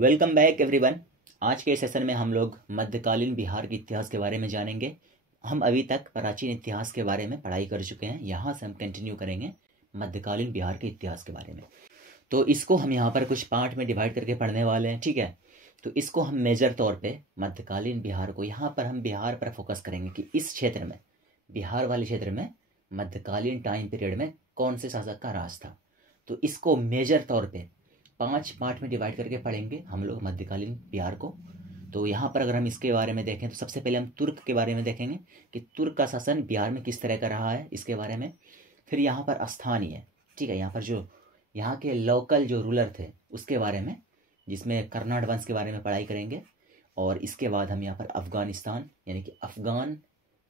Welcome back everyone. आज के session में हम लोग मध्यकालीन बिहार के इतिहास के बारे में जानेंगे। हम अभी तक प्राचीन इतिहास के बारे में पढ़ाई कर चुके हैं, यहाँ से हम कंटिन्यू करेंगे मध्यकालीन बिहार के इतिहास के बारे में। तो इसको हम यहाँ पर कुछ पार्ट में डिवाइड करके पढ़ने वाले हैं, ठीक है। तो इसको हम मेजर तौर पे मध्यकालीन बिहार को यहाँ पर हम बिहार पर फोकस करेंगे कि इस क्षेत्र में, बिहार वाले क्षेत्र में मध्यकालीन टाइम पीरियड में कौन से शासक का राज था। तो इसको मेजर तौर पे 5 पार्ट में डिवाइड करके पढ़ेंगे हम लोग मध्यकालीन बिहार को। तो यहाँ पर अगर हम इसके बारे में देखें तो सबसे पहले हम तुर्क के बारे में देखेंगे कि तुर्क का शासन बिहार में किस तरह का रहा है, इसके बारे में। फिर यहाँ पर स्थानीय, ठीक है, यहाँ पर जो यहाँ के लोकल जो रूलर थे उसके बारे में, जिसमें कर्नाड वंश के बारे में पढ़ाई करेंगे। और इसके बाद हम यहाँ पर अफगानिस्तान यानी कि अफगान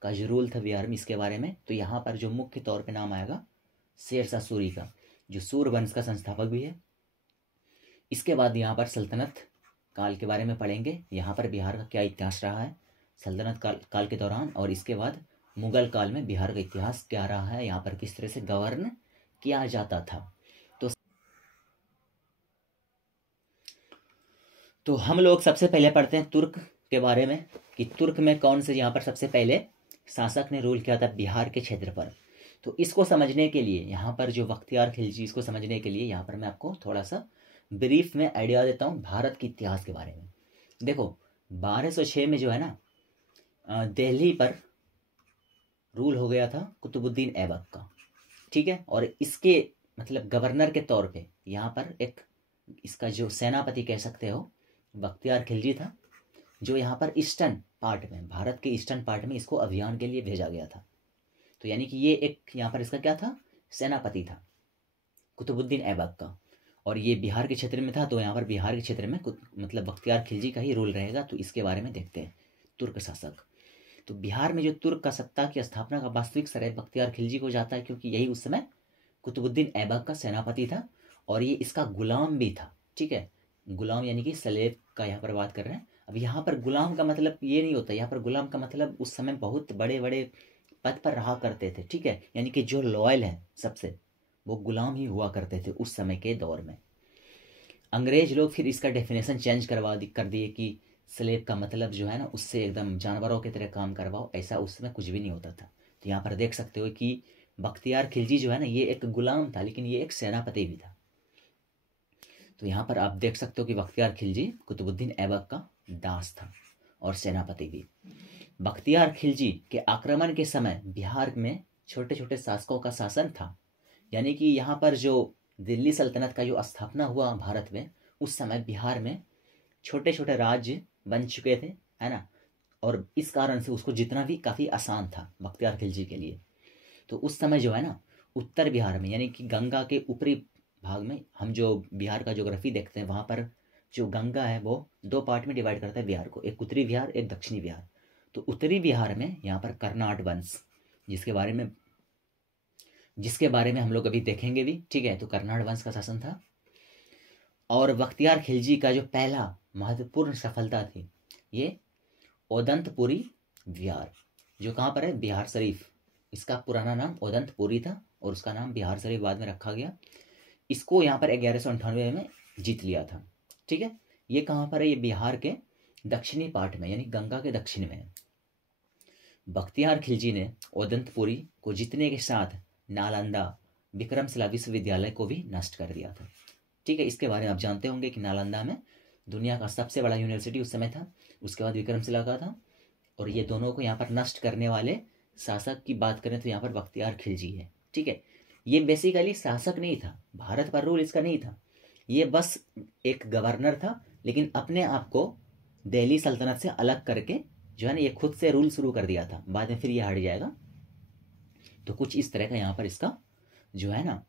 का जो रूल था बिहार में, इसके बारे में। तो यहाँ पर जो मुख्य तौर पर नाम आएगा शेरशाह सूरी का, जो सूर वंश का संस्थापक भी है। इसके बाद यहाँ पर सल्तनत काल के बारे में पढ़ेंगे, यहाँ पर बिहार का क्या इतिहास रहा है सल्तनत काल के दौरान। और इसके बाद मुगल काल में बिहार का इतिहास क्या रहा है, यहाँ पर किस तरह से गवर्न किया जाता था। तो हम लोग सबसे पहले पढ़ते हैं तुर्क के बारे में कि तुर्क में कौन से यहाँ पर सबसे पहले शासक ने रूल किया था बिहार के क्षेत्र पर। तो इसको समझने के लिए यहाँ पर जो बख्तियार खिलजी, इसको समझने के लिए यहाँ पर मैं आपको थोड़ा सा ब्रीफ में आइडिया देता हूँ भारत के इतिहास के बारे में। देखो 1206 में जो है ना दिल्ली पर रूल हो गया था कुतुबुद्दीन ऐबक का, ठीक है। और इसके मतलब गवर्नर के तौर पे यहाँ पर एक इसका जो सेनापति कह सकते हो बख्तियार खिलजी था, जो यहाँ पर ईस्टर्न पार्ट में, भारत के ईस्टर्न पार्ट में इसको अभियान के लिए भेजा गया था। तो यानी कि ये एक यहाँ पर इसका क्या था, सेनापति था कुतुबुद्दीन ऐबक का। और ये बिहार के क्षेत्र में था, तो यहाँ पर बिहार के क्षेत्र में मतलब बख्तियार खिलजी का ही रूल रहेगा। तो इसके बारे में देखते हैं तुर्क शासक। तो बिहार में जो तुर्क का सत्ता की स्थापना का वास्तविक श्रेय बख्तियार खिलजी को जाता है, क्योंकि यही उस समय कुतुबुद्दीन ऐबक का सेनापति था और ये इसका गुलाम भी था, ठीक है। गुलाम यानी कि स्लेव का यहाँ पर बात कर रहे हैं। अब यहाँ पर गुलाम का मतलब ये नहीं होता, यहाँ पर गुलाम का मतलब उस समय बहुत बड़े बड़े पद पर रहा करते थे, ठीक है। यानी कि जो लॉयल है सबसे, वो गुलाम ही हुआ करते थे उस समय के दौर में। अंग्रेज लोग फिर इसका डेफिनेशन चेंज कर दिए कि स्लेव का मतलब जो है ना, उससे एकदम जानवरों की तरह काम करवाओ, ऐसा उस समय कुछ भी नहीं होता था। तो यहाँ पर देख सकते हो कि बख्तियार खिलजी जो है ना, ये एक गुलाम था लेकिन ये एक सेनापति भी था। तो यहाँ पर आप देख सकते हो कि बख्तियार खिलजी कुतुबुद्दीन ऐबक का दास था और सेनापति भी। बख्तियार खिलजी के आक्रमण के समय बिहार में छोटे छोटे शासकों का शासन था। यानी कि यहाँ पर जो दिल्ली सल्तनत का जो स्थापना हुआ भारत में, उस समय बिहार में छोटे छोटे राज्य बन चुके थे, है ना। और इस कारण से उसको जितना भी काफ़ी आसान था बख्तियार खिलजी के लिए। तो उस समय जो है ना, उत्तर बिहार में यानी कि गंगा के ऊपरी भाग में, हम जो बिहार का ज्योग्राफी देखते हैं, वहाँ पर जो गंगा है वो 2 पार्ट में डिवाइड करता है बिहार को, एक उत्तरी बिहार एक दक्षिणी बिहार। तो उत्तरी बिहार में यहाँ पर कर्नाड वंश, जिसके बारे में हम लोग अभी देखेंगे भी, ठीक है। तो कर्नाड वंश का शासन था। और बख्तियार खिलजी का जो पहला महत्वपूर्ण सफलता थी, ये ओदंतपुरी बिहार, जो कहाँ पर है, बिहार शरीफ। इसका पुराना नाम ओदंतपुरी था और उसका नाम बिहार शरीफ बाद में रखा गया। इसको यहाँ पर 1198 में जीत लिया था, ठीक है। ये कहाँ पर है, ये बिहार के दक्षिणी पार्ट में यानी गंगा के दक्षिण में है। बख्तियार खिलजी ने ओदंतपुरी को जीतने के साथ नालंदा विक्रमशिला विश्वविद्यालय को भी नष्ट कर दिया था, ठीक है। इसके बारे में आप जानते होंगे कि नालंदा में दुनिया का सबसे बड़ा यूनिवर्सिटी उस समय था, उसके बाद विक्रमशिला का था। और ये दोनों को यहाँ पर नष्ट करने वाले शासक की बात करें तो यहाँ पर बख्तियार खिलजी है, ठीक है। ये बेसिकली शासक नहीं था, भारत पर रूल इसका नहीं था, ये बस एक गवर्नर था, लेकिन अपने आप को दिल्ली सल्तनत से अलग करके जो है ना, ये खुद से रूल शुरू कर दिया था। बाद में फिर ये हट जाएगा। तो कुछ इस तरह का यहाँ पर इसका जो है ना,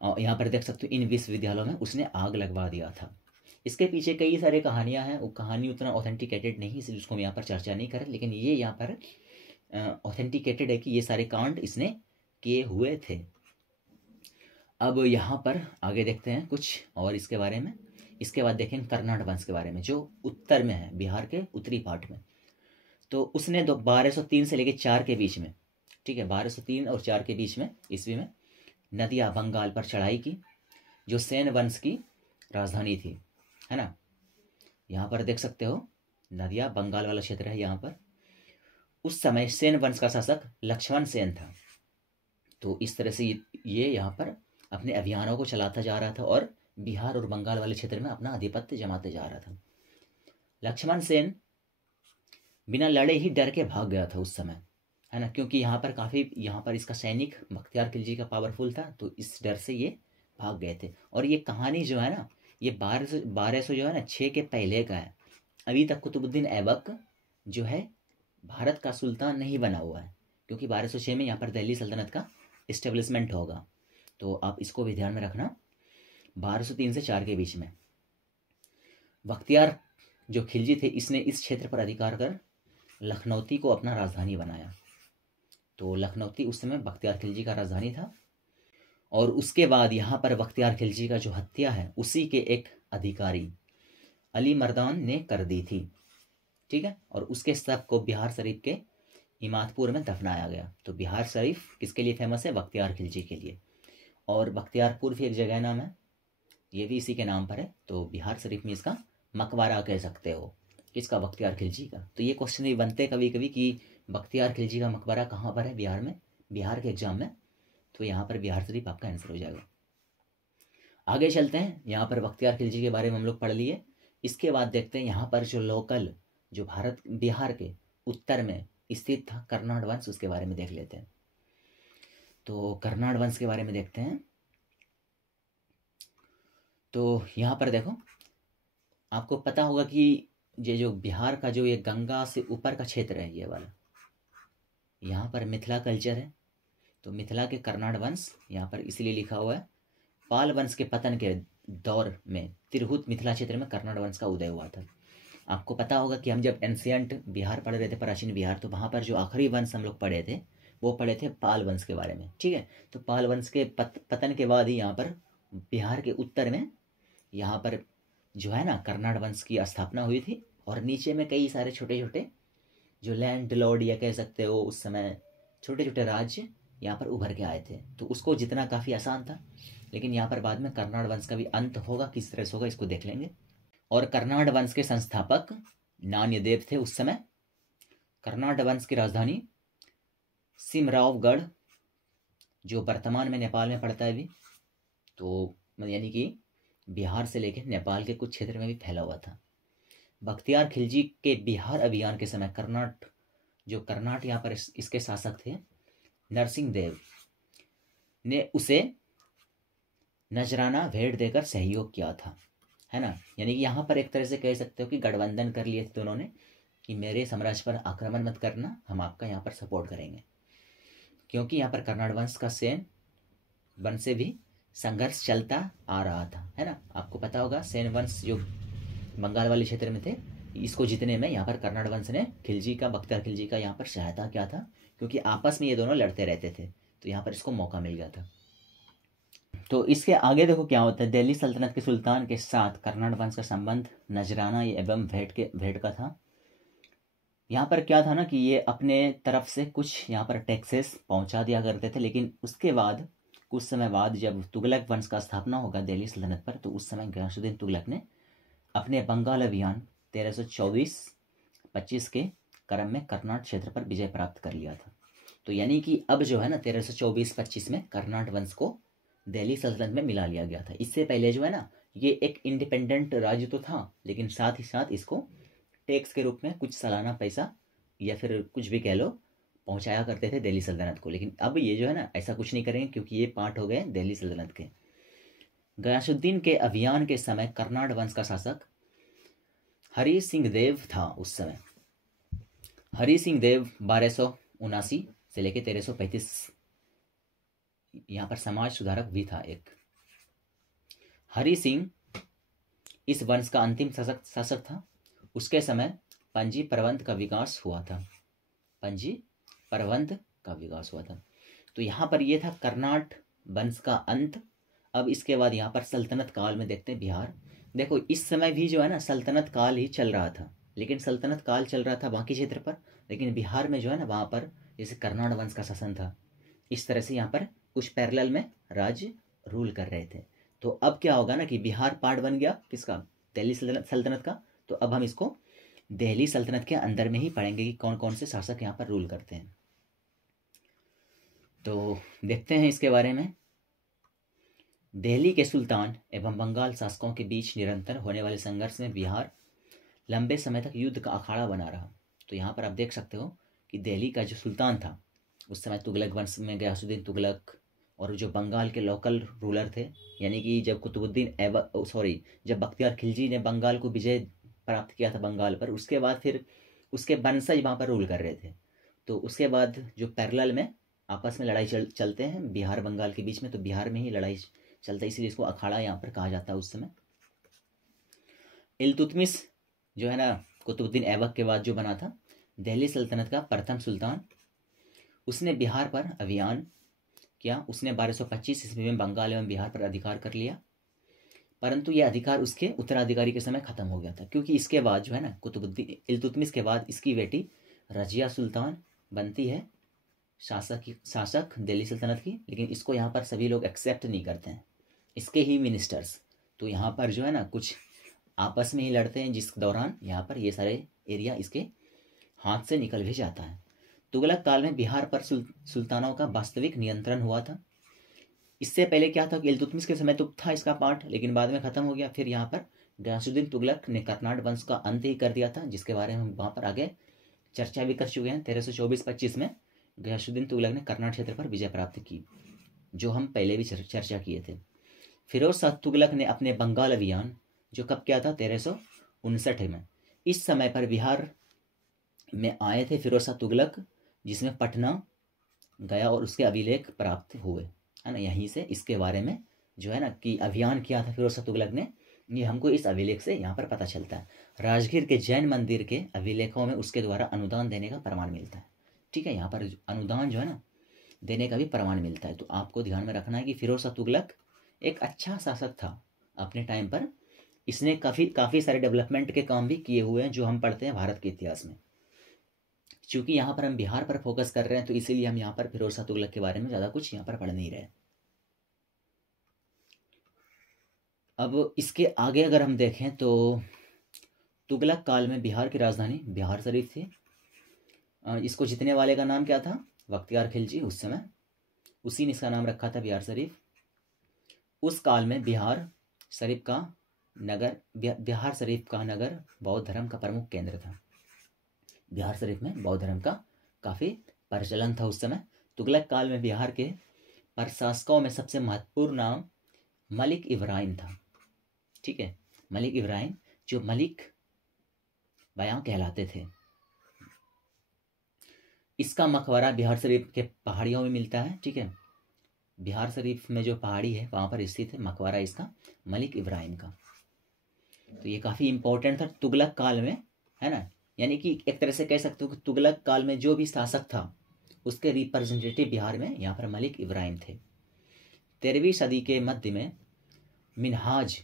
यहाँ पर देख सकते हो इन विश्वविद्यालयों में उसने आग लगवा दिया था। इसके पीछे कई सारे कहानियां हैं, वो कहानी उतना ऑथेंटिकेटेड नहीं, इसलिए उसको हम यहाँ पर चर्चा नहीं करें। लेकिन ये यहाँ पर ऑथेंटिकेटेड है कि ये सारे कांड इसने किए हुए थे। अब यहाँ पर आगे देखते हैं कुछ और इसके बारे में। इसके बाद देखेंगे कर्नाड वंश के बारे में, जो उत्तर में है, बिहार के उत्तरी पार्ट में। तो उसने 1203 से लेकर 4 के बीच में, ठीक है, 1203 और 4 के बीच में ईस्वी में नदिया बंगाल पर चढ़ाई की, जो सेन वंश की राजधानी थी, है ना। यहाँ पर देख सकते हो नदिया बंगाल वाला क्षेत्र है यहाँ पर। उस समय सेन वंश का शासक लक्ष्मण सेन था। तो इस तरह से ये यहाँ पर अपने अभियानों को चलाता जा रहा था और बिहार और बंगाल वाले क्षेत्र में अपना आधिपत्य जमाते जा रहा था। लक्ष्मण सेन बिना लड़े ही डर के भाग गया था उस समय, है ना, क्योंकि यहाँ पर काफ़ी यहाँ पर इसका सैनिक बख्तियार खिलजी का पावरफुल था, तो इस डर से ये भाग गए थे। और ये कहानी जो है ना, ये 1200 जो है ना 6 के पहले का है। अभी तक कुतुबुद्दीन ऐबक जो है भारत का सुल्तान नहीं बना हुआ है, क्योंकि 1206 में यहाँ पर दिल्ली सल्तनत का इस्टेब्लिशमेंट होगा। तो आप इसको भी ध्यान में रखना। 1203 से 4 के बीच में बख्तियार जो खिलजी थे, इसने इस क्षेत्र पर अधिकार कर लखनौती को अपना राजधानी बनाया। तो लखनौती उस समय बख्तियार खिलजी का राजधानी था। और उसके बाद यहाँ पर बख्तियार खिलजी का जो हत्या है उसी के एक अधिकारी अली मर्दान ने कर दी थी, ठीक है। और उसके शव को बिहार शरीफ के इमादपुर में दफनाया गया। तो बिहार शरीफ किसके लिए फेमस है? बख्तियार खिलजी के लिए। और बख्तियारपुर भी एक जगह नाम है, ये भी इसी के नाम पर है। तो बिहार शरीफ में इसका मकबरा कह सकते हो, किसका? बख्तियार खिलजी का। तो ये क्वेश्चन भी बनते कभी कभी कि बख्तियार खिलजी का मकबरा कहाँ पर है बिहार में, बिहार के एग्जाम में। तो यहाँ पर बिहार शरीफ आपका आंसर हो जाएगा। आगे चलते हैं। यहाँ पर बख्तियार खिलजी के बारे में हम लोग पढ़ लिए। इसके बाद देखते हैं यहाँ पर जो लोकल जो भारत बिहार के उत्तर में स्थित था कर्नाड वंश, उसके बारे में देख लेते हैं। तो कर्नाड वंश के बारे में देखते हैं। तो यहाँ पर देखो, आपको पता होगा कि ये जो बिहार का जो ये गंगा से ऊपर का क्षेत्र है, ये वाला, यहाँ पर मिथिला कल्चर है। तो मिथिला के कर्नाड वंश यहाँ पर इसलिए लिखा हुआ है। पाल वंश के पतन के दौर में तिरहुत मिथिला क्षेत्र में कर्नाड वंश का उदय हुआ था। आपको पता होगा कि हम जब एंशियंट बिहार पढ़ रहे थे, प्राचीन बिहार, तो वहाँ पर जो आखिरी वंश हम लोग पढ़े थे वो पढ़े थे पाल वंश के बारे में, ठीक है। तो पाल वंश के पतन के बाद ही यहाँ पर बिहार के उत्तर में यहाँ पर जो है ना कर्नाड वंश की स्थापना हुई थी। और नीचे में कई सारे छोटे छोटे जो लैंड लॉर्ड या कह सकते हो उस समय छोटे छोटे राज्य यहाँ पर उभर के आए थे। तो उसको जितना काफ़ी आसान था। लेकिन यहाँ पर बाद में कर्नाड वंश का भी अंत होगा, किस तरह से होगा इसको देख लेंगे। और कर्नाड वंश के संस्थापक नान्यदेव थे उस समय। कर्नाड वंश की राजधानी सिमरावगढ़, जो वर्तमान में नेपाल में पड़ता है अभी, तो यानी कि बिहार से लेकर नेपाल के कुछ क्षेत्र में भी फैला हुआ था। बख्तियार खिलजी के बिहार अभियान के समय कर्नाट यहाँ पर इसके शासक थे नरसिंह देव ने उसे नजराना भेंट देकर सहयोग किया था, है ना। यानी कि यहाँ पर एक तरह से कह सकते हो कि गठबंधन कर लिए थे दोनों ने कि मेरे साम्राज्य पर आक्रमण मत करना, हम आपका यहाँ पर सपोर्ट करेंगे। क्योंकि यहाँ पर कर्नाड वंश का सेन वंश से भी संघर्ष चलता आ रहा था, है ना। आपको पता होगा सेन वंश जो बंगाल वाले क्षेत्र में थे, इसको जीतने में यहाँ पर कर्नाड वंश ने खिलजी का, बख्तियार खिलजी का यहाँ पर सहायता किया था, क्योंकि आपस में ये दोनों लड़ते रहते थे। तो यहाँ पर इसको मौका मिल गया था। तो इसके आगे देखो क्या होता है। दिल्ली सल्तनत के सुल्तान के साथ कर्नाड वंश का संबंध नजराना एवं भेंट का था। यहाँ पर क्या था ना कि ये अपने तरफ से कुछ यहाँ पर टैक्सेस पहुँचा दिया करते थे। लेकिन उसके बाद कुछ समय बाद जब तुगलक वंश का स्थापना होगा दिल्ली सल्तनत पर, तो उस समय गयासुद्दीन तुगलक ने अपने बंगाल अभियान 1324-25 के क्रम में कर्नाट क्षेत्र पर विजय प्राप्त कर लिया था। तो यानी कि अब जो है ना 1324-25 में कर्नाट वंश को दिल्ली सल्तनत में मिला लिया गया था। इससे पहले जो है ना ये एक इंडिपेंडेंट राज्य तो था, लेकिन साथ ही साथ इसको टैक्स के रूप में कुछ सालाना पैसा या फिर कुछ भी कह लो पहुंचाया करते थे दिल्ली सल्तनत को। लेकिन अब ये जो है ना ऐसा कुछ नहीं करेंगे, क्योंकि ये पार्ट हो गए दिल्ली सल्तनत के। गयासुद्दीन के अभियान के समय कर्नाड वंश का शासक हरि सिंह देव था उस समय। हरि सिंह देव 1279 से लेकर 1335 यहाँ पर समाज सुधारक भी था एक। हरि सिंह इस वंश का अंतिम शासक था। उसके समय पंजी प्रबंध का विकास हुआ था। पंजी प्रबंध का विकास हुआ था। तो यहाँ पर ये था कर्नाट वंश का अंत। अब इसके बाद यहाँ पर सल्तनत काल में देखते हैं बिहार। देखो इस समय भी जो है ना सल्तनत काल ही चल रहा था, लेकिन सल्तनत काल चल रहा था बाकी क्षेत्र पर, लेकिन बिहार में जो है ना वहाँ पर जैसे कर्नाड वंश का शासन था, इस तरह से यहाँ पर कुछ पैरेलल में राज्य रूल कर रहे थे। तो अब क्या होगा ना कि बिहार पार्ट बन गया किसका? दिल्ली सल्तनत का। तो अब हम इसको दिल्ली सल्तनत के अंदर में ही पढ़ेंगे कि कौन कौन से शासक यहाँ पर रूल करते हैं। तो देखते हैं इसके बारे में। दिल्ली के सुल्तान एवं बंगाल शासकों के बीच निरंतर होने वाले संघर्ष में बिहार लंबे समय तक युद्ध का अखाड़ा बना रहा। तो यहाँ पर आप देख सकते हो कि दिल्ली का जो सुल्तान था उस समय तुगलक वंश में गयासुद्दीन तुगलक, और जो बंगाल के लोकल रूलर थे, यानी कि जब जब बख्तियार खिलजी ने बंगाल को विजय प्राप्त किया था बंगाल पर, उसके बाद फिर उसके वंशज वहाँ पर रूल कर रहे थे। तो उसके बाद जो पैरेलल में आपस में लड़ाई चलते हैं बिहार बंगाल के बीच में, तो बिहार में ही लड़ाई चलता है, इसलिए इसको अखाड़ा यहाँ पर कहा जाता है उस समय। इल्तुतमिश जो है ना, कुतुबुद्दीन ऐबक के बाद जो बना था दिल्ली सल्तनत का प्रथम सुल्तान, उसने बिहार पर अभियान किया। उसने 1225 ईस्वी में बंगाल एवं बिहार पर अधिकार कर लिया, परंतु यह अधिकार उसके उत्तराधिकारी के समय खत्म हो गया था, क्योंकि इसके बाद जो है ना कुतुबुद्दीन इल्तुतमिश के बाद इसकी बेटी रजिया सुल्तान बनती है शासक दिल्ली सल्तनत की। लेकिन इसको यहाँ पर सभी लोग एक्सेप्ट नहीं करते हैं, इसके ही मिनिस्टर्स। तो यहाँ पर जो है ना कुछ आपस में ही लड़ते हैं, जिस दौरान यहाँ पर ये सारे एरिया इसके हाथ से निकल भी जाता है। तुगलक काल में बिहार पर सुल्तानों का वास्तविक नियंत्रण हुआ था। इससे पहले क्या था कि इल्तुतमिश के समय तो था इसका पार्ट, लेकिन बाद में खत्म हो गया। फिर यहाँ पर गयासुद्दीन तुगलक ने कर्नाट वंश का अंत ही कर दिया था, जिसके बारे में हम वहाँ पर आगे चर्चा भी कर चुके हैं। 1324-25 में गयासुद्दीन तुगलक ने कर्नाट क्षेत्र पर विजय प्राप्त की, जो हम पहले भी चर्चा किए थे। फिरोज शाह तुगलक ने अपने बंगाल अभियान जो कब किया था 1359 में, इस समय पर बिहार में आए थे फिरोज शाह तुगलक, जिसमें पटना गया और उसके अभिलेख प्राप्त हुए, है ना। यहीं से इसके बारे में जो है ना कि अभियान किया था फिरोज शाह तुगलक ने, ये हमको इस अभिलेख से यहाँ पर पता चलता है। राजगीर के जैन मंदिर के अभिलेखों में उसके द्वारा अनुदान देने का प्रमाण मिलता है। ठीक है, यहाँ पर अनुदान जो है ना देने का भी प्रमाण मिलता है। तो आपको ध्यान में रखना है कि फिरोज शाह तुगलक एक अच्छा शासक था अपने टाइम पर। इसने काफ़ी सारे डेवलपमेंट के काम भी किए हुए हैं, जो हम पढ़ते हैं भारत के इतिहास में। चूंकि यहाँ पर हम बिहार पर फोकस कर रहे हैं, तो इसीलिए हम यहाँ पर फिरोज शाह तुगलक के बारे में ज़्यादा कुछ यहाँ पर पढ़ नहीं रहे। अब इसके आगे अगर हम देखें तो तुगलक काल में बिहार की राजधानी बिहार शरीफ थी। इसको जीतने वाले का नाम क्या था? बख्तियार खिलजी। उस समय उसी ने इसका नाम रखा था बिहार शरीफ। उस काल में बिहार शरीफ का नगर बौद्ध धर्म का प्रमुख केंद्र था। बिहार शरीफ में बौद्ध धर्म का काफ़ी प्रचलन था उस समय। तुगलक काल में बिहार के प्रशासकों में सबसे महत्वपूर्ण नाम मलिक इब्राहिम था। ठीक है, मलिक इब्राहिम, जो मलिक बयां कहलाते थे। इसका मकबरा बिहार शरीफ के पहाड़ियों में मिलता है। ठीक है, बिहार शरीफ में जो पहाड़ी है वहाँ पर स्थित है मकबरा इसका मलिक इब्राहिम का। तो ये काफ़ी इंपॉर्टेंट था तुगलक काल में, है ना। यानी कि एक तरह से कह सकते हो कि तुगलक काल में जो भी शासक था उसके रिप्रेजेंटेटिव बिहार में यहाँ पर मलिक इब्राहिम थे। 13वीं सदी के मध्य में मिनहाज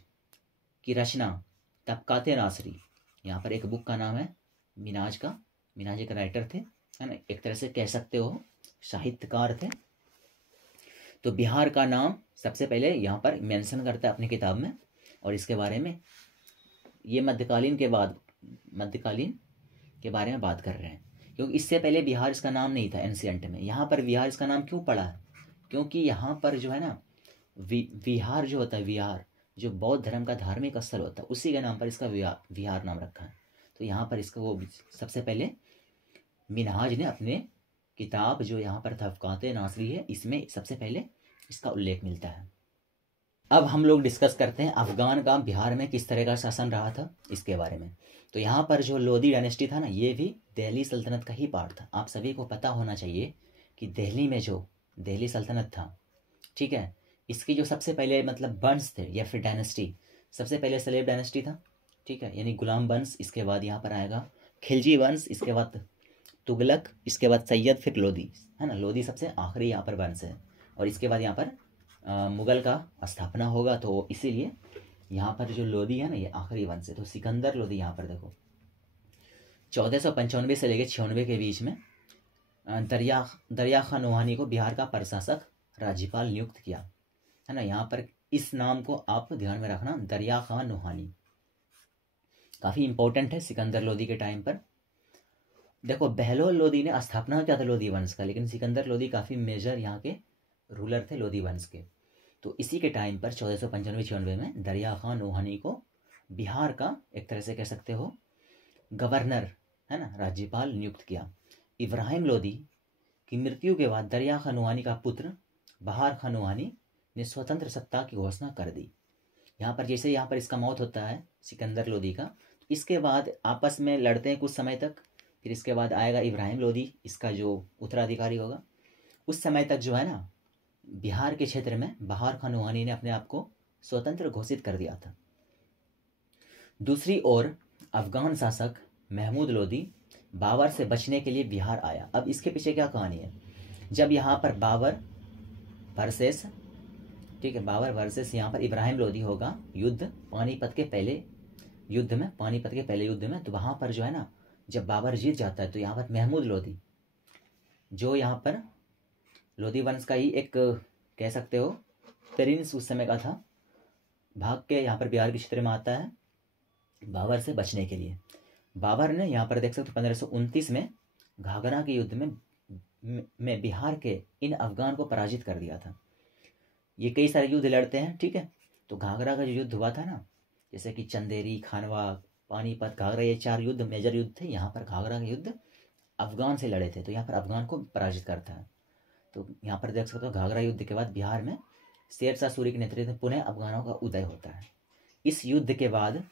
की रचना तबकाते नासरी, यहाँ पर एक बुक का नाम है मिनहाज एक राइटर थे, है ना, एक तरह से कह सकते हो साहित्यकार थे। तो बिहार का नाम सबसे पहले यहाँ पर मेंशन करता है अपनी किताब में, और इसके बारे में ये मध्यकालीन के बारे में बात कर रहे हैं, क्योंकि इससे पहले बिहार इसका नाम नहीं था एंशिएंट में। यहाँ पर बिहार इसका नाम क्यों पड़ा है? क्योंकि यहाँ पर जो है ना विहार जो होता है, विहार जो बौद्ध धर्म का धार्मिक स्थल होता है, उसी के नाम पर इसका विहार नाम रखा है। तो यहाँ पर इसका वो सबसे पहले मिनहाज ने अपने किताब जो यहाँ पर तबकाते नासरी है, इसमें सबसे पहले इसका उल्लेख मिलता है। अब हम लोग डिस्कस करते हैं अफगान का बिहार में किस तरह का शासन रहा था इसके बारे में। तो यहाँ पर जो लोधी डायनेस्टी था ना, ये भी दिल्ली सल्तनत का ही पार्ट था। आप सभी को पता होना चाहिए कि दिल्ली में जो दिल्ली सल्तनत था, ठीक है, इसकी जो सबसे पहले मतलब वंश थे या फिर डायनेस्टी, सबसे पहले सलेब डायनेस्टी था। ठीक है, यानी गुलाम वंश, इसके बाद यहाँ पर आएगा खिलजी वंश, इसके बाद तुगलक, इसके बाद सैयद, फिर लोधी, है ना। लोधी सबसे आखिरी यहाँ पर वंश है, और इसके बाद यहाँ पर मुगल का स्थापना होगा। तो इसीलिए यहाँ पर जो लोधी है ना, ये आखिरी वंश है। तो सिकंदर लोधी यहाँ पर देखो 1495 से लेकर 96 के बीच में दरिया खान नोहानी को बिहार का प्रशासक राज्यपाल नियुक्त किया, है ना। यहाँ पर इस नाम को आप ध्यान में रखना, दरिया खान नोहानी। काफ़ी इंपॉर्टेंट है सिकंदर लोदी के टाइम पर। देखो बहलोल लोदी ने स्थापना किया था लोदी वंश का, लेकिन सिकंदर लोदी काफ़ी मेजर यहाँ के रूलर थे लोदी वंश के। तो इसी के टाइम पर 1495-96 में दरिया खान नूहानी को बिहार का एक तरह से कह सकते हो गवर्नर, है ना, राज्यपाल नियुक्त किया। इब्राहिम लोदी की मृत्यु के बाद दरिया खान नूहानी का पुत्र बहार खान नूहानी ने स्वतंत्र सत्ता की घोषणा कर दी। यहाँ पर जैसे यहाँ पर इसका मौत होता है सिकंदर लोदी का, इसके बाद आपस में लड़ते हैं कुछ समय तक, फिर इसके बाद आएगा इब्राहिम लोदी, इसका जो उत्तराधिकारी होगा। उस समय तक जो है ना बिहार के क्षेत्र में बहार खान नूहानी ने अपने आप को स्वतंत्र घोषित कर दिया था। दूसरी ओर अफगान शासक महमूद लोदी बाबर से बचने के लिए बिहार आया। अब इसके पीछे क्या कहानी है, जब यहाँ पर बाबर वर्सेस, ठीक है, बाबर वर्सेस यहाँ पर इब्राहिम लोदी होगा युद्ध पानीपत के पहले युद्ध में, तो वहाँ पर जो है ना जब बाबर जीत जाता है तो यहाँ पर महमूद लोदी जो यहाँ पर लोदी वंश का ही एक कह सकते हो प्रिंस उस समय का था, भाग के यहाँ पर बिहार के क्षेत्र में आता है बाबर से बचने के लिए। बाबर ने यहाँ पर देख सकते 1529 में घाघरा के युद्ध में बिहार के इन अफगान को पराजित कर दिया था। ये कई सारे युद्ध लड़ते हैं, ठीक है। तो घाघरा का जो युद्ध हुआ था ना, जैसे कि चंदेरी, खानवा, पानीपत, घाघरा, ये 4 युद्ध मेजर युद्ध थे। यहाँ पर घाघरा के युद्ध अफगान से लड़े थे, तो यहाँ पर अफगान को पराजित करता है। तो यहाँ पर देख सकते हो घाघरा युद्ध के बाद बिहार में शेरशाह सूरी के नेतृत्व में पुनः अफगानों का उदय होता है। इस युद्ध के बाद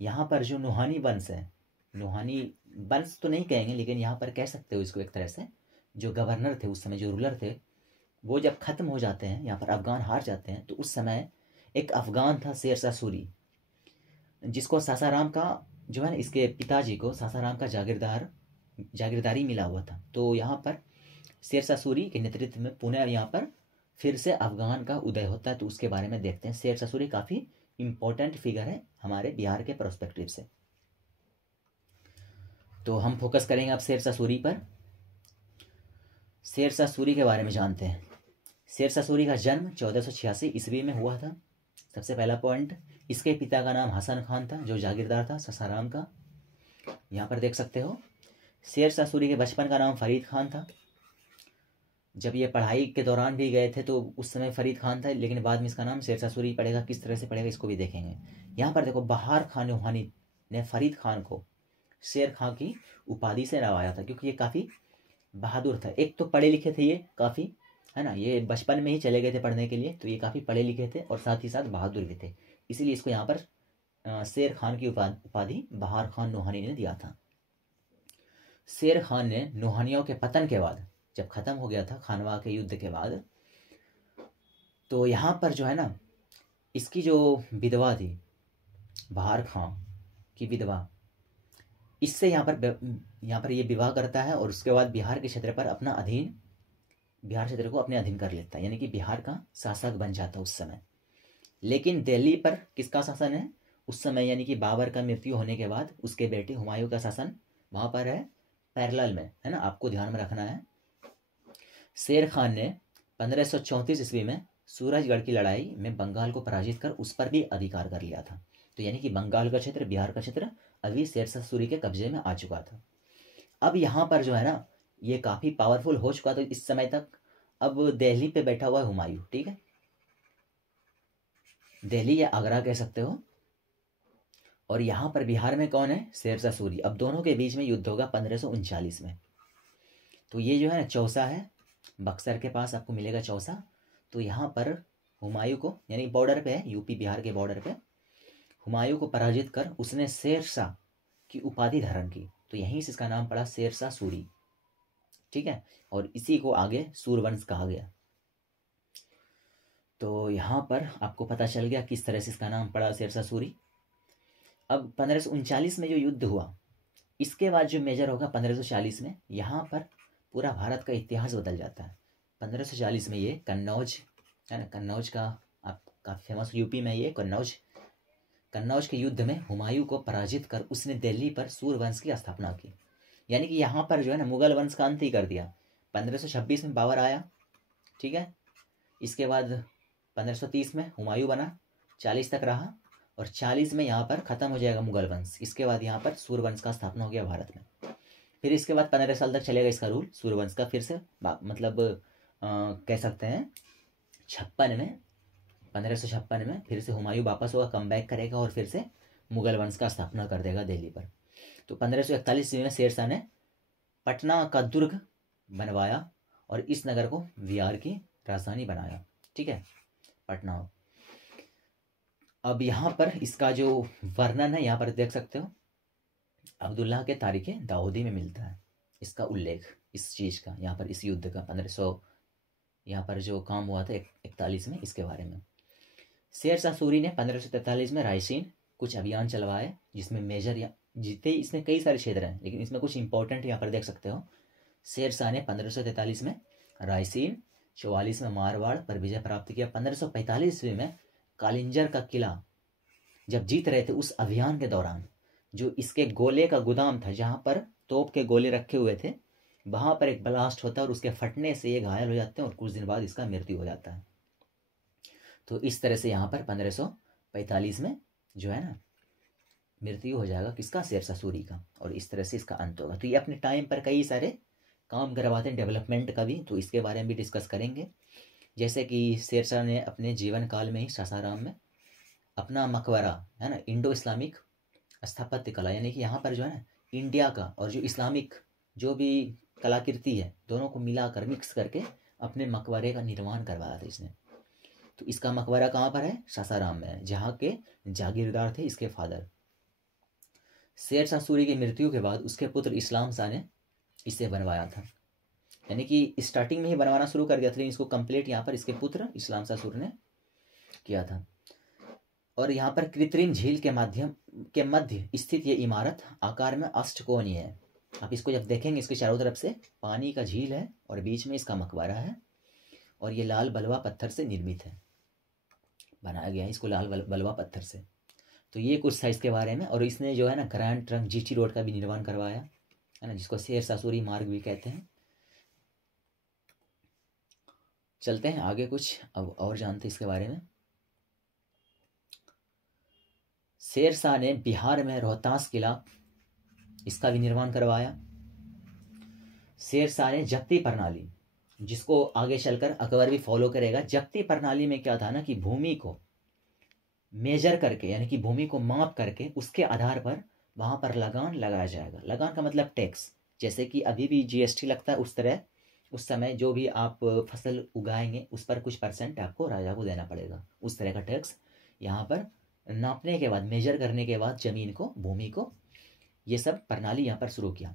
यहाँ पर जो नूहानी वंश है, नूहानी वंश तो नहीं कहेंगे लेकिन यहाँ पर कह सकते हो इसको एक तरह से, जो गवर्नर थे उस समय, जो रूलर थे, वो जब खत्म हो जाते हैं, यहाँ पर अफगान हार जाते हैं, तो उस समय एक अफगान था शेरशाह सूरी, जिसको सासाराम का जो है ना, इसके पिताजी को सासाराम का जागीरदारी मिला हुआ था। तो यहाँ पर शेरशाह सूरी के नेतृत्व में पुनः यहाँ पर फिर से अफगान का उदय होता है। तो उसके बारे में देखते हैं। शेरशाह सूरी काफ़ी इंपॉर्टेंट फिगर है हमारे बिहार के पर्सपेक्टिव से। तो हम फोकस करेंगे अब शेरशाह सूरी पर। शेरशाह सूरी के बारे में जानते हैं। शेरशाह सूरी का जन्म 1486 ईस्वी में हुआ था। सबसे पहला पॉइंट, इसके पिता का नाम हसन खान था जो जागीरदार था सासाराम का। यहाँ पर देख सकते हो शेरशाह सूरी के बचपन का नाम फरीद खान था। जब ये पढ़ाई के दौरान भी गए थे तो उस समय फरीद खान था, लेकिन बाद में इसका नाम शेरशाह सूरी पड़ेगा। किस तरह से पड़ेगा इसको भी देखेंगे। यहाँ पर देखो बहार खान नूहानी ने फरीद खान को शेर खां की उपाधि से नवाया था, क्योंकि ये काफ़ी बहादुर था। एक तो पढ़े लिखे थे ये काफ़ी, है ना, ये बचपन में ही चले गए थे पढ़ने के लिए, तो ये काफ़ी पढ़े लिखे थे और साथ ही साथ बहादुर भी थे। इसीलिए इसको यहाँ पर शेर खान की उपाधि बहार खान नूहानी ने दिया था। शेर खान ने नूहानियों के पतन के बाद, जब खत्म हो गया था खानवा के युद्ध के बाद, तो यहाँ पर जो है ना इसकी जो विधवा थी बहार खां की विधवा, इससे यहाँ पर ये विवाह करता है और उसके बाद बिहार के क्षेत्र पर बिहार क्षेत्र को अपने अधीन कर लेता है, यानी कि बिहार का शासक बन जाता है उस समय। लेकिन दिल्ली पर किसका शासन है उस समय, यानी कि बाबर का मृत्यु होने के बाद उसके बेटे हुमायूं का शासन वहाँ पर है, पैरेलल में, है ना, आपको ध्यान में रखना है। शेर खान ने 1534 ईस्वी में सूरजगढ़ की लड़ाई में बंगाल को पराजित कर उस पर भी अधिकार कर लिया था। तो यानी कि बंगाल का क्षेत्र, बिहार का क्षेत्र अभी शेरशाह सूरी के कब्जे में आ चुका था। अब यहाँ पर जो है ना ये काफ़ी पावरफुल हो चुका था इस समय तक। अब दिल्ली पे बैठा हुआ है हुमायूं, ठीक है, दिल्ली या आगरा कह सकते हो। और यहाँ पर बिहार में कौन है, शेरशाह सूरी। अब दोनों के बीच में युद्ध होगा 1539 में। तो ये जो है ना चौसा है, बक्सर के पास आपको मिलेगा चौसा। तो यहाँ पर हुमायूं को, यानी बॉर्डर पे है, यूपी बिहार के बॉर्डर पे, हुमायूं को पराजित कर उसने शेरशाह की उपाधि धारण की। तो यहीं से इसका नाम पड़ा शेरशाह सूरी, ठीक है। और इसी को आगे सूरवंश कहा गया। तो यहाँ पर आपको पता चल गया किस तरह से इसका नाम पड़ा शेरशाह सूरी। अब 1539 में जो युद्ध हुआ, इसके बाद जो मेजर होगा 1540 में, यहाँ पर पूरा भारत का इतिहास बदल जाता है। 1540 में ये कन्नौज, है ना, कन्नौज का आप काफ़ी फेमस, यूपी में ये कन्नौज के युद्ध में हुमायूं को पराजित कर उसने दिल्ली पर सूरवंश की स्थापना की। यानी कि यहाँ पर जो है ना मुगल वंश का अंत ही कर दिया। 1526 में बाबर आया, ठीक है। इसके बाद 1530 में हुमायूं बना, 40 तक रहा और 40 में यहाँ पर ख़त्म हो जाएगा मुगल वंश। इसके बाद यहाँ पर सूर्यवंश का स्थापना हो गया भारत में। फिर इसके बाद 15 साल तक चलेगा इसका रूल सूर्यवंश का। फिर से मतलब कह सकते हैं 56 में 1556 में फिर से हुमायूं वापस होगा, कम बैक करेगा और फिर से मुगल वंश का स्थापना कर देगा दिल्ली पर। तो 1541 में शेरशाह ने पटना का दुर्ग बनवाया और इस नगर को बिहार की राजधानी बनाया। ठीक है, पटना। अब यहाँ पर इसका जो वर्णन है यहाँ पर देख सकते हो, अब्दुल्लाह के तारीख दाऊदी में मिलता है इसका उल्लेख इस चीज़ का, यहाँ पर इस युद्ध का 1500 यहाँ पर जो काम हुआ था 41 में, इसके बारे में। शेरशाह सूरी ने 1543 में रायसीन कुछ अभियान चलवाए, जिसमें मेजर या जीते इसमें कई सारे क्षेत्र हैं, लेकिन इसमें कुछ इंपॉर्टेंट यहाँ पर देख सकते हो। शेरशाह ने 1543 में रायसीन, 44 में मारवाड़ पर विजय प्राप्त किया। 1545 में कालिंजर का किला जब जीत रहे थे उस अभियान के दौरान जो इसके गोले का गोदाम था, जहाँ पर तोप के गोले रखे हुए थे, वहाँ पर एक ब्लास्ट होता है और उसके फटने से ये घायल हो जाते हैं और कुछ दिन बाद इसका मृत्यु हो जाता है। तो इस तरह से यहाँ पर 1545 में जो है ना मृत्यु हो जाएगा किसका, शेरशाह सूरी का, और इस तरह से इसका अंत होगा। तो ये अपने टाइम पर कई सारे काम करवाते हैं डेवलपमेंट का भी, तो इसके बारे में भी डिस्कस करेंगे। जैसे कि शेरशाह ने अपने जीवन काल में ही सासाराम में अपना मकबरा है ना, इंडो इस्लामिक स्थापत्य कला, यानी कि यहाँ पर जो है ना इंडिया का और जो इस्लामिक जो भी कलाकृति है दोनों को मिलाकर मिक्स करके अपने मकबरे का निर्माण करवाया था इसने। तो इसका मकबरा कहाँ पर है, सासाराम में है, जहाँ के जागीरदार थे इसके फादर। शेरशाह सूरी की मृत्यु के बाद उसके पुत्र इस्लाम शाह ने इसे बनवाया था, यानी कि स्टार्टिंग में ही बनवाना शुरू कर दिया था, लेकिन इसको कंप्लीट यहाँ पर इसके पुत्र इस्लाम शाह सूरी ने किया था। और यहाँ पर कृत्रिम झील के मध्य स्थित ये इमारत आकार में अष्टकोणीय है। आप इसको जब देखेंगे इसके चारों तरफ से पानी का झील है और बीच में इसका मकबरा है, और ये लाल बलुआ पत्थर से निर्मित है, बनाया गया है इसको लाल बलुआ पत्थर से। तो ये कुछ था इसके बारे में। और इसने जो है ना ग्रैंड ट्रंक जीटी रोड का भी निर्माण करवाया है ना, जिसको शेरशाह सूरी मार्ग भी कहते हैं। चलते हैं आगे, कुछ अब और जानते इसके बारे में। शेरशाह ने बिहार में रोहतास किला इसका भी निर्माण करवाया। शेरशाह ने जब्ती प्रणाली, जिसको आगे चलकर अकबर भी फॉलो करेगा। जब्ती प्रणाली में क्या था ना कि भूमि को मेजर करके, यानी कि भूमि को माप करके उसके आधार पर वहां पर लगान लगाया जाएगा। लगान का मतलब टैक्स, जैसे कि अभी भी जीएसटी लगता है उस तरह उस समय जो भी आप फसल उगाएंगे उस पर कुछ परसेंट आपको राजा को देना पड़ेगा, उस तरह का टैक्स यहाँ पर नापने के बाद, मेजर करने के बाद जमीन को, भूमि को, ये सब प्रणाली यहाँ पर शुरू किया।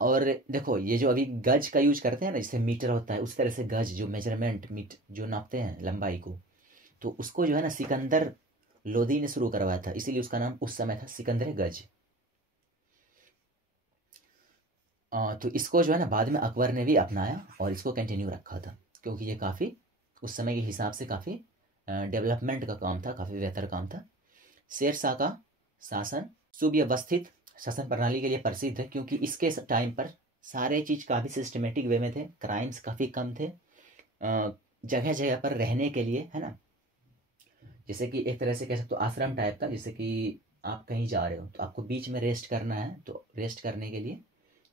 और देखो ये जो अभी गज का यूज करते हैं ना, जिससे मीटर होता है, उस तरह से गज जो मेजरमेंट जो नापते हैं लंबाई को, तो उसको जो है ना सिकंदर लोदी ने शुरू करवाया था, इसीलिए उसका नाम उस समय था सिकंदर गज। तो इसको जो है ना बाद में अकबर ने भी अपनाया और इसको कंटिन्यू रखा था, क्योंकि ये काफ़ी उस समय के हिसाब से काफ़ी डेवलपमेंट का काम था, काफ़ी बेहतर काम था। शेरशाह का शासन सुव्यवस्थित शासन प्रणाली के लिए प्रसिद्ध है, क्योंकि इसके टाइम पर सारे चीज़ काफ़ी सिस्टमेटिक वे में थे, क्राइम्स काफ़ी कम थे, जगह जगह पर रहने के लिए, है ना, जैसे कि एक तरह से कह सकते हो आश्रम टाइप का। जैसे कि आप कहीं जा रहे हो तो आपको बीच में रेस्ट करना है, तो रेस्ट करने के लिए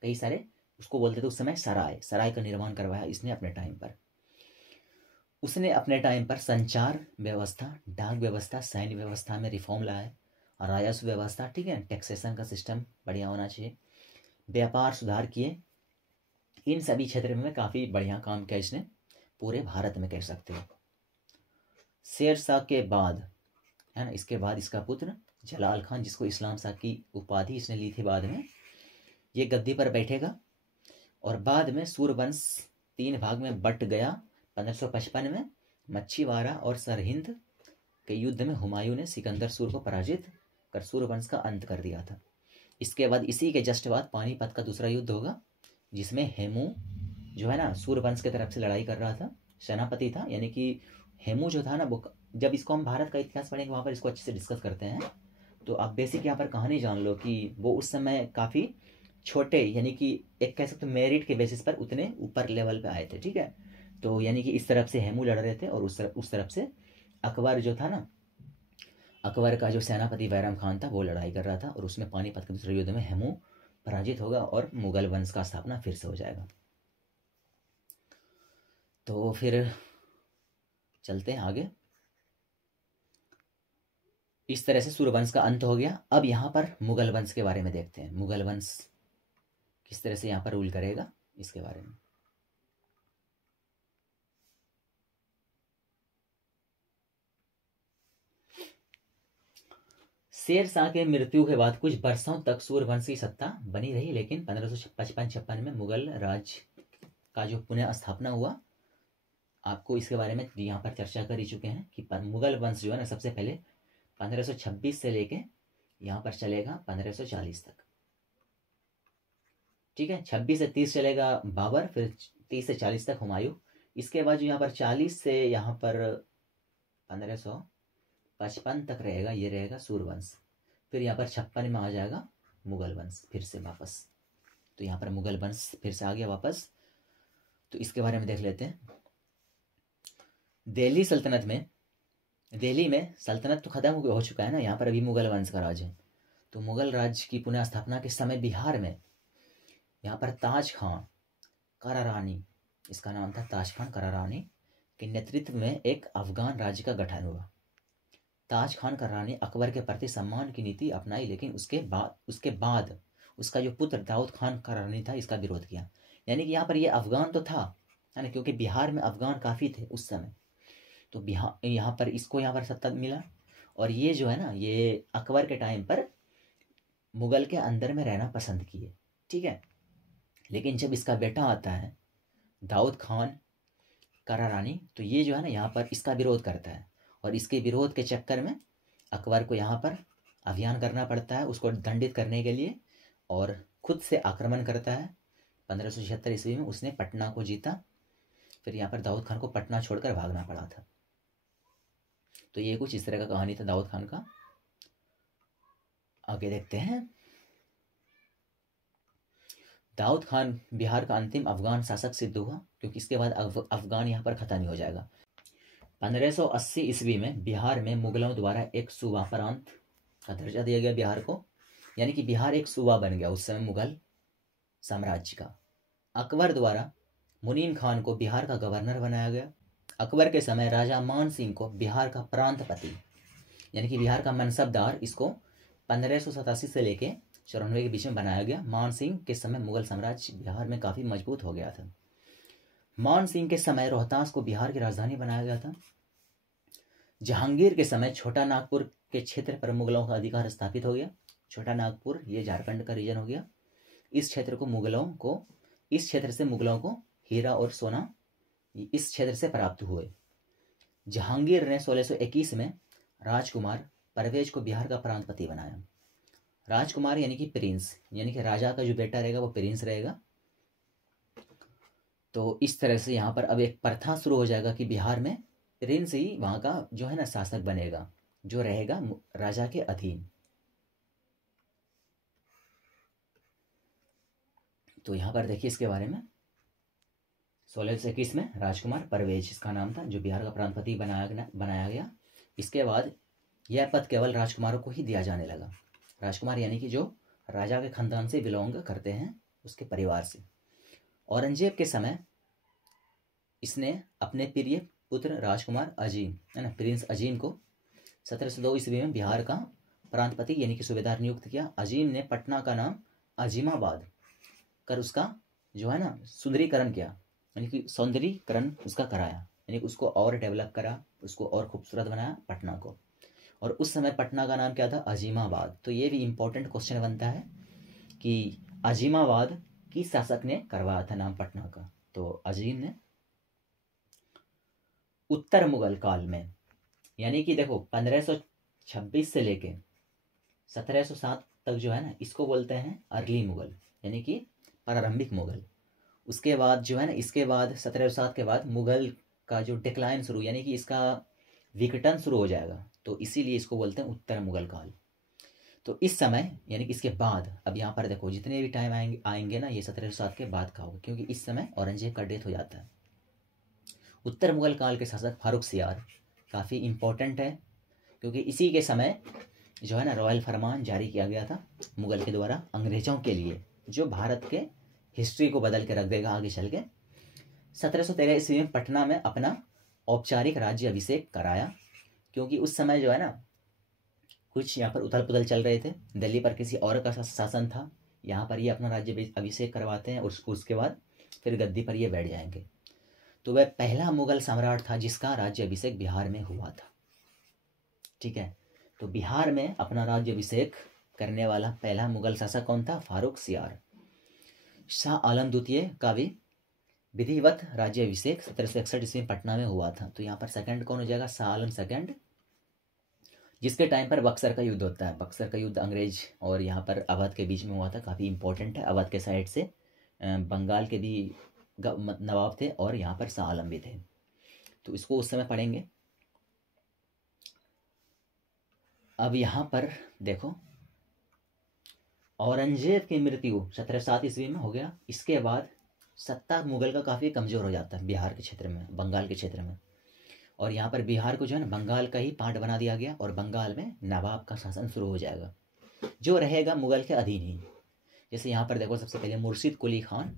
कई सारे, उसको बोलते थे उस समय सराय का निर्माण करवाया इसने अपने टाइम पर। उसने अपने टाइम पर संचार व्यवस्था, डाक व्यवस्था, सैन्य व्यवस्था में रिफॉर्म लाया, राजस्व व्यवस्था, ठीक है, टैक्सेशन का सिस्टम बढ़िया होना चाहिए, व्यापार सुधार किए। इन सभी क्षेत्र में काफ़ी बढ़िया काम किया इसने पूरे भारत में, कह सकते हो। शेरशाह के बाद है ना, इसके बाद इसका पुत्र जलाल खान, जिसको इस्लाम शाह की उपाधि इसने ली थी बाद में, ये गद्दी पर बैठेगा। और बाद में सूर्यवंश 3 भाग में बट गया। 1555 में मच्छीवाड़ा और सरहिंद के युद्ध में हुमायूं ने सिकंदर सूर को पराजित कर सूर्यवंश का अंत कर दिया था। इसके बाद इसी के जस्ट बाद पानीपत का दूसरा युद्ध होगा, जिसमें हेमू जो है ना सूर्यवंश की तरफ से लड़ाई कर रहा था, सेनापति था, यानी कि हेमू जो था ना, वो जब इसको हम भारत का इतिहास पढ़ेंगे वहाँ पर इसको अच्छे से डिस्कस करते हैं। तो आप बेसिक यहाँ पर कहानी जान लो कि वो उस समय काफ़ी छोटे, यानी कि एक कह सकते मेरिट के बेसिस पर उतने ऊपर लेवल पे आए थे, ठीक है। तो यानी कि इस तरफ से हेमू लड़ रहे थे और उस तरफ से अकबर जो था ना, अकबर का जो सेनापति बैरम खान था वो लड़ाई कर रहा था और उसमें पानीपत के दूसरे युद्ध में हेमू पराजित होगा और मुगल वंश का स्थापना फिर से हो जाएगा। तो फिर चलते हैं आगे। इस तरह से सूर्यवंश का अंत हो गया। अब यहाँ पर मुगल वंश के बारे में देखते हैं, मुगल वंश किस तरह से यहाँ पर रूल करेगा इसके बारे में। शेर शाह के मृत्यु के बाद कुछ वर्षों तक सूर्यवंश की सत्ता बनी रही, लेकिन 1555 में मुगल राज का जो पुनः स्थापना हुआ, आपको इसके बारे में यहाँ पर चर्चा कर ही चुके हैं कि मुगल वंश जो है ना सबसे पहले 1526 से लेके यहाँ पर चलेगा 1540 तक। ठीक है, 26 से 30 चलेगा बाबर, फिर 30 से 40 तक हुमायूं। इसके बाद जो यहाँ पर 40 से यहाँ पर 1555 तक रहेगा, ये रहेगा सूर्यवंश। फिर यहाँ पर 56 में आ जाएगा मुगल वंश फिर से वापस। तो यहाँ पर मुगल वंश फिर से आ गया वापस। तो इसके बारे में देख लेते हैं। दिल्ली सल्तनत में, दिल्ली में सल्तनत तो खत्म हो चुका है ना, यहाँ पर अभी मुगल वंश का राज है। तो मुगल राज की पुनः स्थापना के समय बिहार में यहाँ पर ताज खान करारानी, इसका नाम था ताज खान करारानी, के नेतृत्व में एक अफगान राज्य का गठन हुआ। ताज खान करारानी अकबर के प्रति सम्मान की नीति अपनाई, लेकिन उसके बाद उसका जो पुत्र दाऊद खान करारानी था इसका विरोध किया। यानी कि यहाँ पर ये अफगान तो था, है ना, क्योंकि बिहार में अफगान काफ़ी थे उस समय। तो बिहार यहाँ पर इसको यहाँ पर सत्ता मिला, और ये जो है ना ये अकबर के टाइम पर मुगल के अंदर में रहना पसंद किए। ठीक है, लेकिन जब इसका बेटा आता है दाऊद खान करारानी, तो ये जो है ना यहाँ पर इसका विरोध करता है, और इसके विरोध के चक्कर में अकबर को यहाँ पर अभियान करना पड़ता है उसको दंडित करने के लिए, और खुद से आक्रमण करता है। 1576 ईस्वी में उसने पटना को जीता। फिर यहाँ पर दाऊद खान को पटना छोड़कर भागना पड़ा था। तो ये कुछ इस तरह का कहानी था दाऊद खान का। आगे देखते हैं। दाऊद खान बिहार का अंतिम अफगान शासक सिद्ध हुआ, क्योंकि इसके बाद अफगान यहाँ पर खत्म ही हो जाएगा। 1580 ईस्वी में बिहार में मुगलों द्वारा एक सूबा प्रांत का दर्जा दिया गया बिहार को, यानी कि बिहार एक सूबा बन गया उस समय मुगल साम्राज्य का। अकबर द्वारा मुनीम खान को बिहार का गवर्नर बनाया गया। अकबर के समय राजा मान सिंह को बिहार का प्रांतपति, यानी कि बिहार का मनसबदार, इसको 1587 से लेके 94 के बीच में बनाया गया। मान सिंह के समय मुगल साम्राज्य बिहार में काफ़ी मजबूत हो गया था। मान सिंह के समय रोहतास को बिहार की राजधानी बनाया गया था। जहांगीर के समय छोटा नागपुर के क्षेत्र पर मुगलों का अधिकार स्थापित हो गया। छोटा नागपुर ये झारखंड का रीजन हो गया। इस क्षेत्र से मुगलों को हीरा और सोना इस क्षेत्र से प्राप्त हुए। जहांगीर ने 1621 में राजकुमार परवेज को बिहार का प्रांतपति बनाया। राजकुमार यानी कि प्रिंस, यानी कि राजा का जो बेटा रहेगा वो प्रिंस रहेगा। तो इस तरह से यहाँ पर अब एक प्रथा शुरू हो जाएगा कि बिहार में प्रिंस ही वहाँ का जो है ना शासक बनेगा, जो रहेगा राजा के अधीन। तो यहाँ पर देखिए इसके बारे में 1621 में राजकुमार परवेज इसका नाम था, जो बिहार का प्रांतपति बनाया गया। इसके बाद यह पद केवल राजकुमारों को ही दिया जाने लगा। राजकुमार यानी कि जो राजा के खानदान से बिलोंग करते हैं, उसके परिवार से। औरंगजेब के समय इसने अपने प्रिय पुत्र राजकुमार अजीम, है ना, प्रिंस अजीम को 1702 ईस्वी में बिहार का प्रांतपति यानी कि सूबेदार नियुक्त किया। अजीम ने पटना का नाम अजीमाबाद कर उसका जो है ना सुंदरीकरण किया, यानी कि सौंदर्यीकरण उसका कराया, यानी कि उसको और डेवलप करा, उसको और खूबसूरत बनाया पटना को। और उस समय पटना का नाम क्या था? अजीमाबाद। तो ये भी इम्पोर्टेंट क्वेश्चन बनता है कि अजीमाबाद किस शासक ने करवाया था नाम पटना का? तो अजीम ने। उत्तर मुगल काल में, यानी कि देखो 1526 से लेके 1707 तक जो है ना इसको बोलते हैं अर्ली मुगल, यानी कि प्रारंभिक मुगल। उसके बाद जो है ना, इसके बाद 1707 के बाद मुगल का जो डिक्लाइन शुरू, यानी कि इसका विघटन शुरू हो जाएगा, तो इसीलिए इसको बोलते हैं उत्तर मुगल काल। तो इस समय यानी कि इसके बाद, अब यहाँ पर देखो जितने भी टाइम आएंगे ना, ये 1707 के बाद का होगा, क्योंकि इस समय औरंगजेब का डेथ हो जाता है। उत्तर मुगल काल के शासक फारुख सियार काफ़ी इम्पोर्टेंट है, क्योंकि इसी के समय जो है ना रॉयल फरमान जारी किया गया था मुगल के द्वारा अंग्रेजों के लिए, जो भारत के हिस्ट्री को बदल के रख देगा आगे चल के। 1713 ईस्वी में पटना में अपना औपचारिक राज्य अभिषेक कराया, क्योंकि उस समय जो है ना कुछ यहाँ पर उथल पुथल चल रहे थे, दिल्ली पर किसी और का शासन था, यहाँ पर ये अपना राज्य अभिषेक करवाते हैं और उसके बाद फिर गद्दी पर ये बैठ जाएंगे। तो वह पहला मुगल सम्राट था जिसका राज्य अभिषेक बिहार में हुआ था। ठीक है, तो बिहार में अपना राज्य अभिषेक करने वाला पहला मुगल शासक कौन था? फारूक सियार। शाह आलम द्वितीय का भी विधिवत राज्य अभिषेक 1761 ईस्वी में पटना में हुआ था। तो यहाँ पर सेकंड कौन हो जाएगा? शाह आलम सेकंड, जिसके टाइम पर बक्सर का युद्ध होता है। बक्सर का युद्ध अंग्रेज और यहाँ पर अवध के बीच में हुआ था, काफ़ी इंपॉर्टेंट है। अवध के साइड से बंगाल के भी नवाब थे और यहाँ पर शाह आलम भी थे, तो इसको उस समय पढ़ेंगे। अब यहाँ पर देखो, औरंगजेब की मृत्यु 1707 ईस्वी में हो गया। इसके बाद सत्ता मुगल का काफ़ी कमज़ोर हो जाता है बिहार के क्षेत्र में, बंगाल के क्षेत्र में, और यहाँ पर बिहार को जो है ना बंगाल का ही पार्ट बना दिया गया और बंगाल में नवाब का शासन शुरू हो जाएगा, जो रहेगा मुगल के अधीन ही। जैसे यहाँ पर देखो, सबसे पहले मुर्शिद कुली खान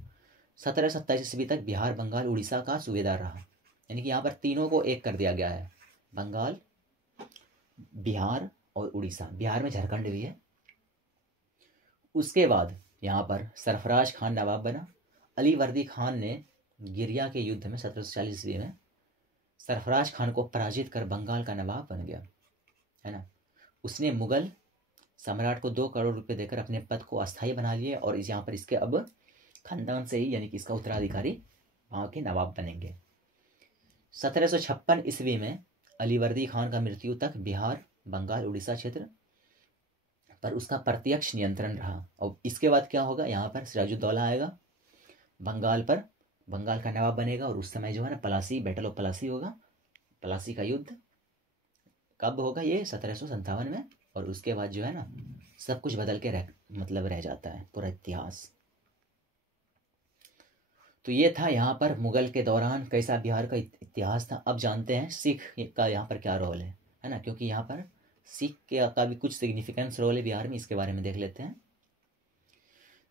1727 ईस्वी तक बिहार, बंगाल, उड़ीसा का सूबेदार रहा। यानी कि यहाँ पर तीनों को एक कर दिया गया है, बंगाल, बिहार और उड़ीसा। बिहार में झारखंड भी है। उसके बाद यहाँ पर सरफराज खान नवाब बना। अली वर्दी खान ने गिरिया के युद्ध में 1740 ईस्वी में सरफराज खान को पराजित कर बंगाल का नवाब बन गया, है ना। उसने मुगल सम्राट को 2 करोड़ रुपए देकर अपने पद को अस्थायी बना लिए और यहाँ पर इसके अब खानदान से ही, यानी कि इसका उत्तराधिकारी वहाँ के नवाब बनेंगे। 1756 ईस्वी में अलीवर्दी खान का मृत्यु तक बिहार, बंगाल, उड़ीसा क्षेत्र पर उसका प्रत्यक्ष नियंत्रण रहा। और इसके बाद क्या होगा? यहाँ पर सिराजुद्दौला आएगा, बंगाल पर बंगाल का नवाब बनेगा और उस समय जो है ना पलासी, बैटल ऑफ पलासी होगा। पलासी का युद्ध कब होगा? ये 1757 में। और उसके बाद जो है ना सब कुछ बदल के रह जाता है पूरा इतिहास। तो ये था यहाँ पर मुगल के दौरान कैसा बिहार का इतिहास था। अब जानते हैं सिख का यहाँ पर क्या रोल है ना, क्योंकि यहाँ पर सिख का भी कुछ सिग्निफिकेंस रोल है बिहार में, इसके बारे में देख लेते हैं।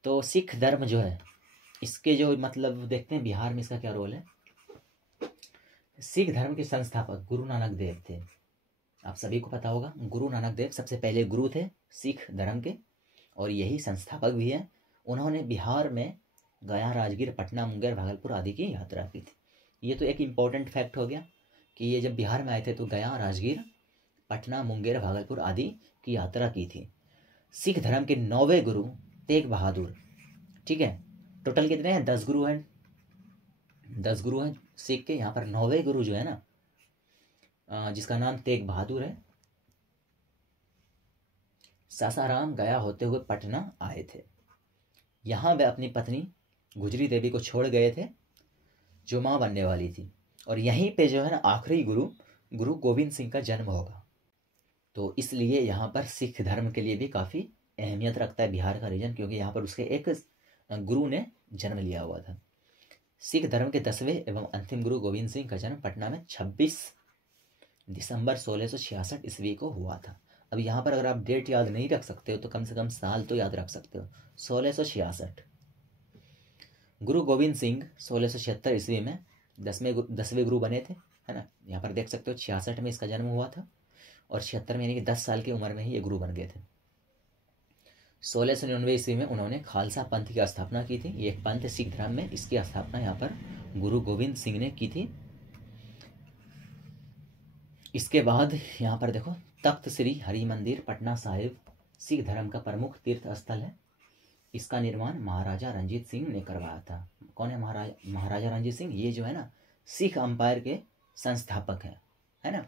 तो सिख धर्म जो है, इसके जो मतलब देखते हैं बिहार में इसका क्या रोल है। सिख धर्म के संस्थापक गुरु नानक देव थे। आप सभी को पता होगा, गुरु नानक देव सबसे पहले गुरु थे सिख धर्म के और यही संस्थापक भी है। उन्होंने बिहार में गया, राजगीर, पटना, मुंगेर, भागलपुर आदि की यात्रा की थी। ये तो एक इम्पॉर्टेंट फैक्ट हो गया कि ये जब बिहार में आए थे तो गया, राजगीर, पटना, मुंगेर, भागलपुर आदि की यात्रा की थी। सिख धर्म के 9वें गुरु तेग बहादुर, ठीक है। टोटल कितने हैं? 10 गुरु हैं। 10 गुरु हैं सिख के। यहाँ पर 9वें गुरु जो है ना, जिसका नाम तेग बहादुर है, सासाराम गया होते हुए पटना आए थे। यहाँ वे अपनी पत्नी गुजरी देवी को छोड़ गए थे, जो माँ बनने वाली थी। और यहीं पे जो है ना आखिरी गुरु गोविंद सिंह का जन्म होगा। तो इसलिए यहाँ पर सिख धर्म के लिए भी काफ़ी अहमियत रखता है बिहार का रीजन, क्योंकि यहाँ पर उसके एक गुरु ने जन्म लिया हुआ था। सिख धर्म के 10वें एवं अंतिम गुरु गोविंद सिंह का जन्म पटना में 26 दिसंबर 1666 ईस्वी को हुआ था। अब यहाँ पर अगर आप डेट याद नहीं रख सकते हो तो कम से कम साल तो याद रख सकते हो, 1666। गुरु गोविंद सिंह 1676 ईस्वी में 10वें गुरु बने थे, है ना। यहाँ पर देख सकते हो 66 में इसका जन्म हुआ था और 76 में यानी कि 10 साल की उम्र में ही ये गुरु बन गए थे। 1699 ईस्वी में उन्होंने खालसा पंथ की स्थापना की थी। ये एक पंथ सिख धर्म में, इसकी स्थापना यहाँ पर गुरु गोविंद सिंह ने की थी। इसके बाद यहाँ पर देखो, तख्त श्री हरि मंदिर पटना साहिब सिख धर्म का प्रमुख तीर्थ स्थल है। इसका निर्माण महाराजा रंजीत सिंह ने करवाया था। कौन है महाराजा रंजीत सिंह? ये जो है ना सिख अंपायर के संस्थापक है ना।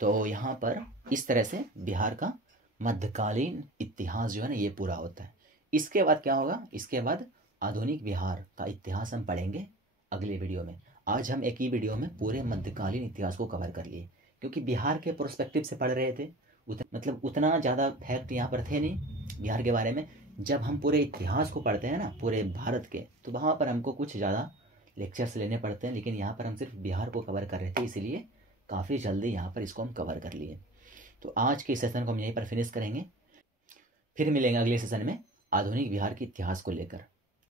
तो यहाँ पर इस तरह से बिहार का मध्यकालीन इतिहास जो है ना ये पूरा होता है। इसके बाद क्या होगा? इसके बाद आधुनिक बिहार का इतिहास हम पढ़ेंगे अगले वीडियो में। आज हम एक ही वीडियो में पूरे मध्यकालीन इतिहास को कवर कर लिए, क्योंकि बिहार के प्रोस्पेक्टिव से पढ़ रहे थे। मतलब उतना ज़्यादा फैक्ट यहाँ पर थे नहीं बिहार के बारे में। जब हम पूरे इतिहास को पढ़ते हैं ना पूरे भारत के, तो वहाँ पर हमको कुछ ज़्यादा लेक्चर्स लेने पड़ते हैं, लेकिन यहाँ पर हम सिर्फ बिहार को कवर कर रहे थे, इसीलिए काफ़ी जल्दी यहाँ पर इसको हम कवर कर लिए। तो आज के सेशन को हम यहीं पर फिनिश करेंगे, फिर मिलेंगे अगले सेशन में आधुनिक बिहार के इतिहास को लेकर।